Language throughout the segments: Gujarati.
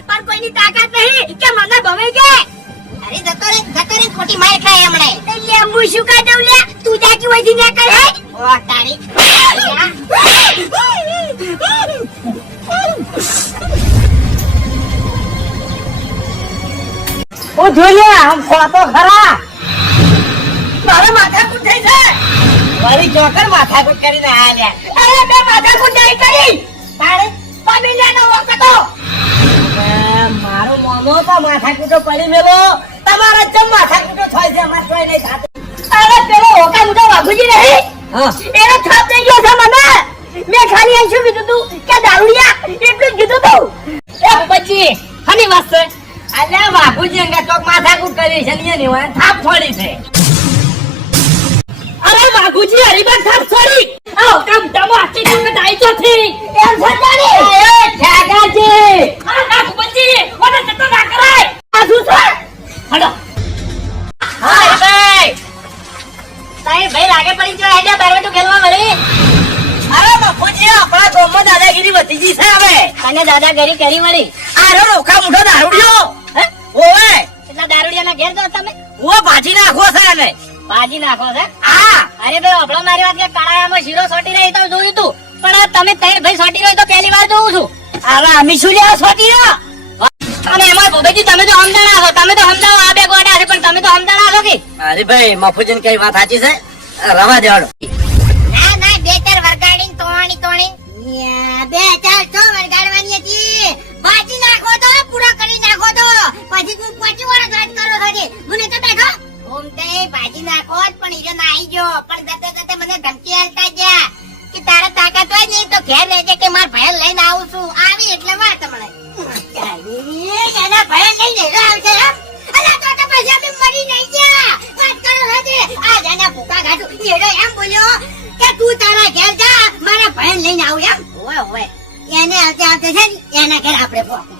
પણ કોઈની તાકાત નહીં કે મને ભવે કે અરે જતો રે ખોટી માર ખાય હમણે એટલે હું શું કહી દઉં લે તું જાકી વધી ના કર હે ઓ તારી ઓ જોઈ આમ ખોતો ખરા મારા માથા કુટ થઈ છે મારી જોકર માથાકૂટ કરીને આલ્યા અરે બે માથા કુટ નહીં કરી તારે પમીલાનો વખતો મારો મોનો તો માથાકૂટો પડી મેલો તમારા જમ માથાકૂટો થાય છે અમાર કોઈ નહીં થાતું અરે પેલો હોકા મુદા વાઘુજી નહીં હા એનો થાપ થઈ ગયો છે મને મેં ખાલી એમ શું કીધું તું કે દારૂડિયા એટલું જ કીધું તું એ પછી હની વાત છે અલ્યા બાપુજી અંગા ચોક માથાકૂટ કરી છે ને એની થાપ છોડી છે અરે વાઘુજી હરીબા થાપ છોડી આવ કામ ડમો આખી તાકાત આવી તો થી એમ છતાની એ ઠાકાજી આ નાખુજી મને જતો ના કરાય આ શું છે હડો હા ભાઈ તારે ભાઈ લાગે પડી જો આઈડિયા બારવટો ખેલવા મળી અરે બાપુજી આપણા ગામમાં દાદાગીરી વધી ગઈ છે હવે તને દાદાગીરી કરી મળી આરો રોકા મુઠો દારૂડિયો હે ઓવે એટલા દારૂડિયાના ઘેર જો તમે ઓ ભાજી નાખો છે ને ભાજી નાખો છે હા અરે ભાઈ આપણો મારી વાત કે કાળાયામાં શીરો સોટી રહી તો જોયું તું પણ આ તમે ત્રણ ભાઈ સોટી રહ્યો તો પહેલી વાર જોઉં છું હવે અમે શું લેવા છોટી અને એમાં ભોબેજી તમે તો હમદાણા છો તમે તો હમદાઓ આ બે ગોડા છે પણ તમે તો હમદાણા છો કે અરે ભાઈ મફુજીન કઈ વાત સાચી છે રવા દેવાડો ના ના બે ચાર વરગાડીને તોણી બે ચાર તો વરગાડવાની હતી ભાજી નાખો તો પૂરા કરી નાખો તો પછી તું 25 વર્ષ વાત કરો છો મને તો બેઠો ઘૂમતે ભાજી નાખો પણ ઈજો ના આવી ગયો પણ જતે જતે મને ધમકી આલતા ગયા કે તારા તાકાત હોય ને તો ઘેર રહેજે કે માર ભયન લઈને આવું છું આવી એટલે વાત મળે એના ભયન લઈને આવશે અલા તો પછી અમે મરી નહીં ગયા વાત કરો હજે આ જાના ભૂકા ગાડું એડો એમ બોલ્યો કે તું તારા ઘેર જા મારા ભયન લઈને આવું એમ ઓય ઓય એને આવતે આવતે છે ને એના ઘેર આપણે પોકું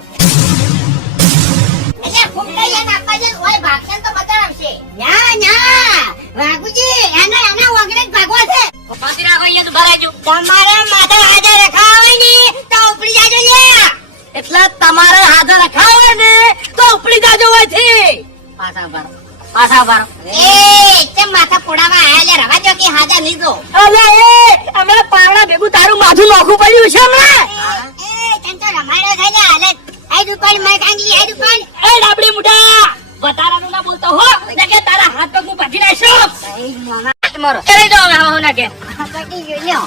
એટલે ફૂંકાઈ એના અપાજે ઓય ભાગશે તો બતાવશે ના ના વાઘુજી એના ઓગણે જ ભાગવા છે પાછી રાખો અહીંયા તો ભરાજો તમારા માથા હાજર રખાવે ને તો ઉપડી જાજો લે એટલે તમારે હાજર રખાવે ને તો ઉપડી જાજો હોયથી પાછા બારો એ તે માથા પોડાવા આયા લે રવા જો કે હાજર લીધો અલે એ હમણાં પાવડા ભેગું તારું માથું નોખું પડ્યું છે હમણાં એ તન તો રમાડો થઈ જા હાલે આઈ દુકાન મે કાંગલી આઈ દુકાન એ ડાબડી મુઢા વધારાનું ના બોલતો હો ને કે તારા હાથ પગ હું પાછી નાખ્યો એ મામા મારો કરી દો હવે હો ના કે પટી ગયો લ્યો